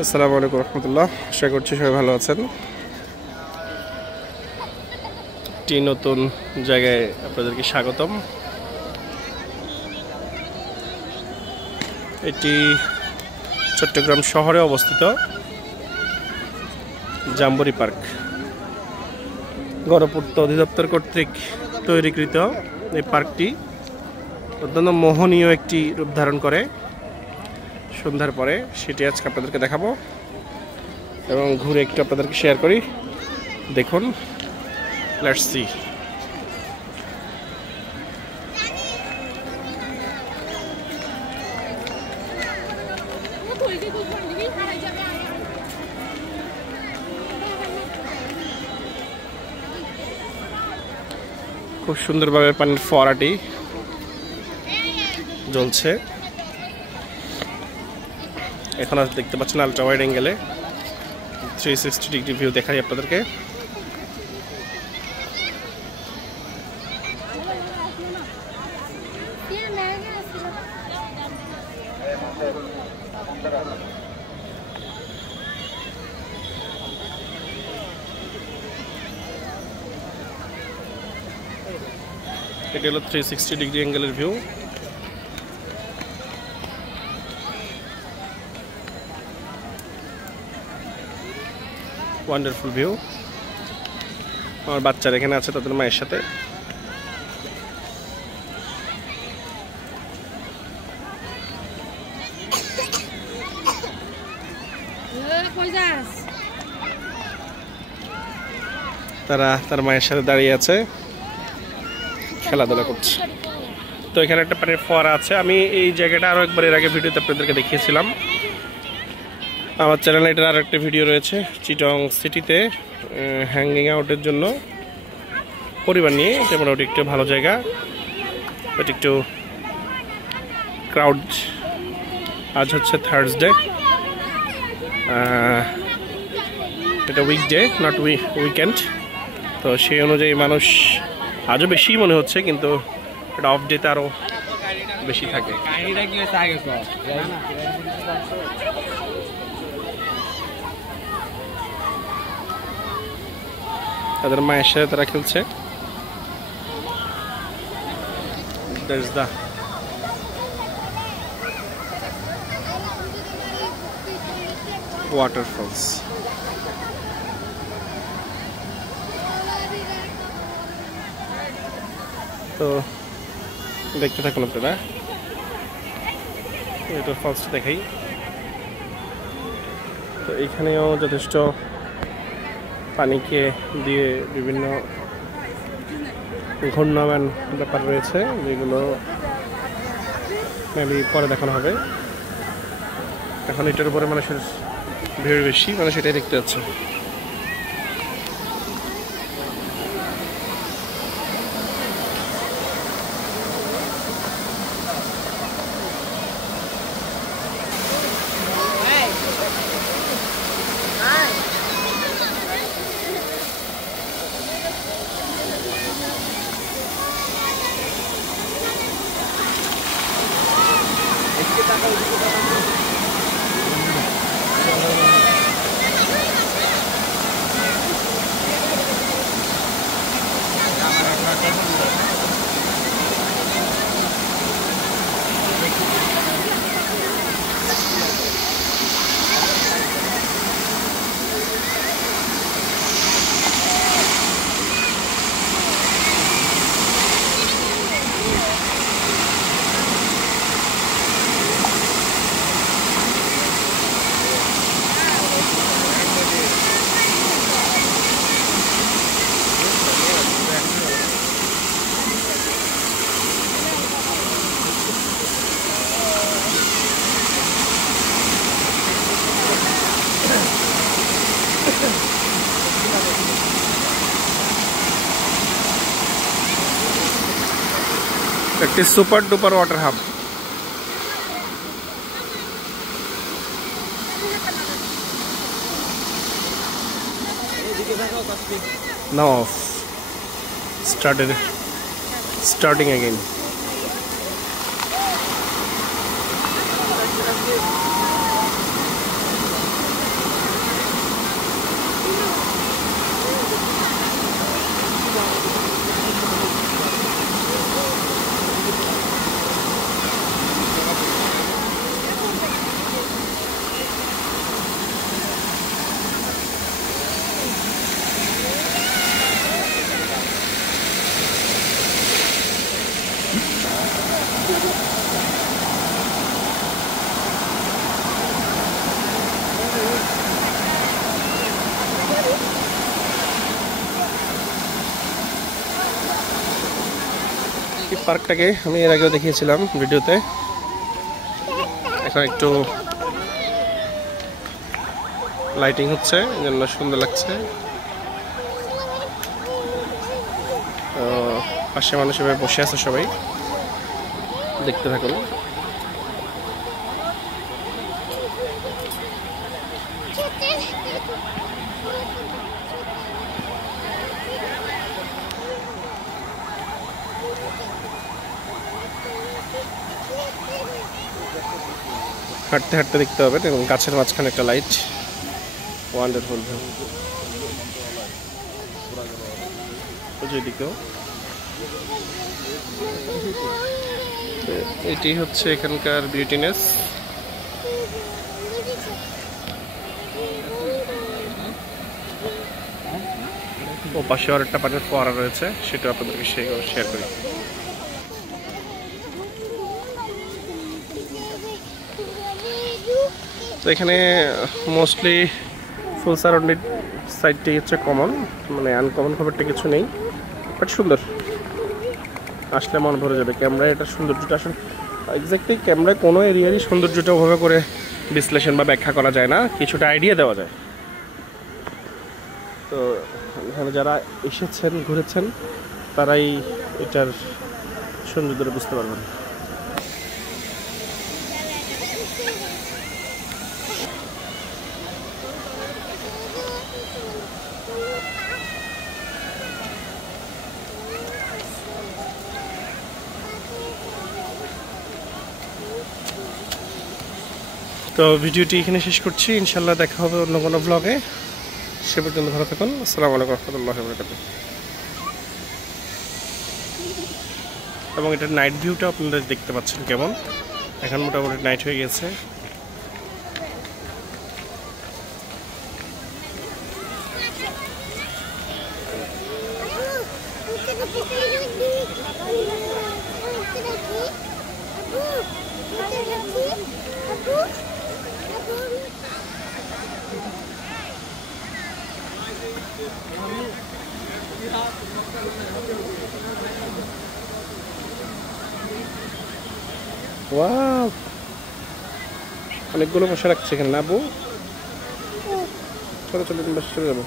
আসসালামু আলাইকুম রহমতুল্লাহ। আশা করছি সবাই ভালো আছেন। একটি নতুন জায়গায় আপনাদেরকে স্বাগতম। এটি চট্টগ্রাম শহরে অবস্থিত জাম্বুরি পার্ক। গণপূর্ত অধিদপ্তর কর্তৃক তৈরিকৃত এই পার্কটি অত্যন্ত মোহনীয় একটি রূপ ধারণ করে সন্ধ্যার পরে। সেটি আজকে আপনাদেরকে দেখাবো এবং ঘুরে একটু আপনাদেরকে শেয়ার করি। দেখুন, লেটস সি। খুব সুন্দরভাবে পানির ফোয়ারাটি জ্বলছে। এখন আর দেখতে পাচ্ছেন আলট্রা ওয়াইড অ্যাঙ্গেলে 360 ডিগ্রি ভিউ দেখাই আপনাদেরকে। এটি হলো 360 ডিগ্রি অ্যাঙ্গেলের ভিউ। Wonderful view. আমার বাচ্চারা এখানে আছে তাদের মায়ের সাথে। তারা তার মায়ের সাথে দাঁড়িয়ে আছে, খেলাধুলা করছে। তো এখানে একটা পানির ফোয়ারা আছে। আমি এই জায়গাটা আরও একবার এর আগে ভিডিওতে আপনাদেরকে দেখিয়েছিলাম। আমার চ্যানেলে এটার আরও একটা ভিডিও রয়েছে চিটং সিটিতে হ্যাঙ্গিং আউটের জন্য পরিবার নিয়ে। এটা মোটামুটি একটু ভালো জায়গা, বাট একটু ক্রাউড। আজ হচ্ছে থার্সডে, এটা উইকডে নট উইকেন্ড। তো সেই অনুযায়ী মানুষ আজও বেশি মনে হচ্ছে, কিন্তু এটা অফ ডেতে আরও বেশি থাকে। তাদের মায়ের সাথে তারা খেলছে। There's the waterfalls. তো দেখতে থাকুন আপনারা। এটা ফলস দেখাই। তো এখানেও যথেষ্ট পানিকে দিয়ে বিভিন্ন ঘূর্ণায়মান ব্যাপার রয়েছে, যেগুলো মেবি পরে দেখানো হবে। এখন এটার উপরে মানুষের ভিড় বেশি, মানুষ এটাই দেখতে যাচ্ছে। একটি super duper water hub. Now off. Starting again. পার্কটাকে আমি এর আগেও দেখিয়েছিলাম ভিডিওতে। এখন একটু লাইটিং হচ্ছে, জন্য সুন্দর লাগছে। পাশে মানুষ এভাবে বসে আছে, সবাই দেখতে থাকুন। হাঁটতে হাঁটতে দেখতে হবে, এবং গাছের মাঝখানে একটা লাইট, ওয়ান্ডারফুল। যেদিকেও এটি হচ্ছে এখানকার বিউটিনেস। ও পাশে আর একটা পানির ফোয়ারা রয়েছে, সেটা আপনাদেরকে শেয়ার করি। তো এখানে মোস্টলি ফুল সারাউন্ডিং সাইডটি হচ্ছে কমন, মানে আনকমন খবরটা কিছু নেই, বাট সুন্দর। আসলে মন ভরে যাবে। ক্যামেরায় এটা সৌন্দর্যটা আসলে এক্স্যাক্টলি ক্যামেরায় কোনো এরিয়ারই সৌন্দর্যটা ওভাবে করে বিশ্লেষণ বা ব্যাখ্যা করা যায় না, কিছুটা আইডিয়া দেওয়া যায়। তো এখানে যারা এসেছেন, ঘুরেছেন, তারাই এটার সৌন্দর্যটা বুঝতে পারবেন। তো ভিডিওটি এখানে শেষ করছি, ইনশাল্লাহ দেখা হবে অন্য কোনো ব্লগে। সে পর্যন্ত ভালো থাকুন। আসসালামু আলাইকুম রহমতুল্লাহি ওয়া বারাকাতুহু। এবং এটার নাইট ভিউটা আপনারা দেখতে পাচ্ছেন কেমন। এখন মোটামুটি নাইট হয়ে গেছে। ওয়াও, অনেকগুলো বসে রাখছে এখানে না বউ? চলো চলো, তুমি চলে যাবো।